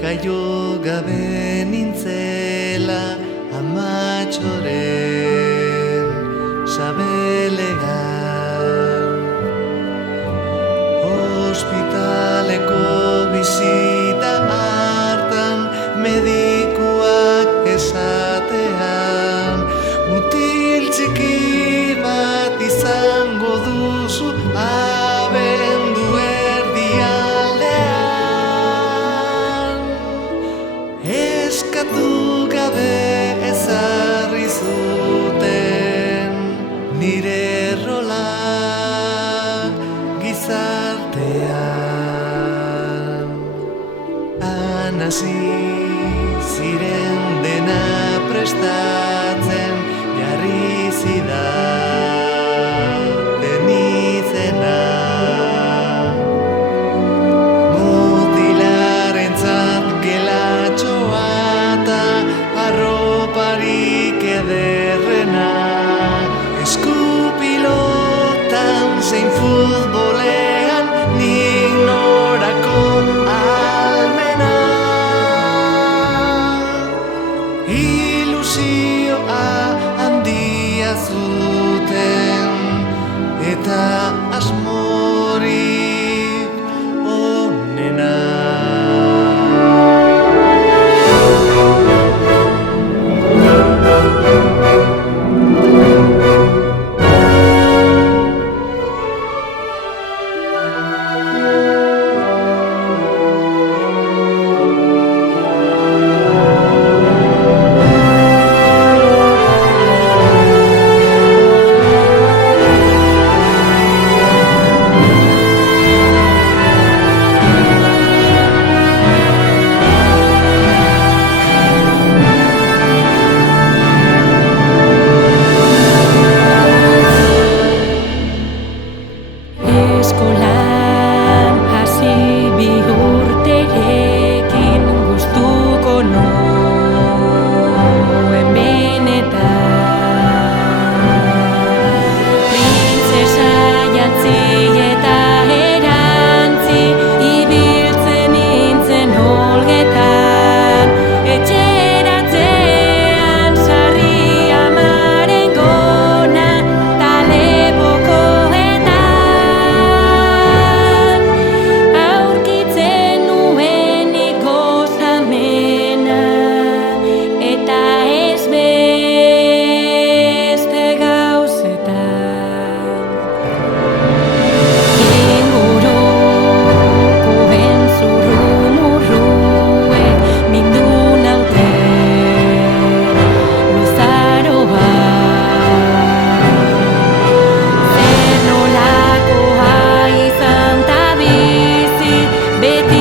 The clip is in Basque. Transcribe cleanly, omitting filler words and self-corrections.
Jaio gabe nintzela amatxoren sabelean, ospitaleko bizita hartan medikuak esatean, mutil txiki bat izango duzu abendu erdialdean. Eskatu gabe ezarri zuten nire rola gizartean. Han hasi ziren dena prestatzen, jarri zidaten izena. Mutilarentzat gelatxoa eta arroparik ederrena, eskupilotan zein futbolean nik norako almena. Ilusioa handia zuten eta asmorik onena. Eskolan hasi bi urterekin gustuko nuen benetan. Printzesa jantzi eta erantzi ibiltzen nintzen olgetan, etxeratzean sarri amaren gona ta lepokoetan. Aurkitzen nuenik gozamena eta ez beste gauzetan. Inguruko entzurrumurruek mindu nauten luzaroa. Zer nolakoa izan ta bizi beti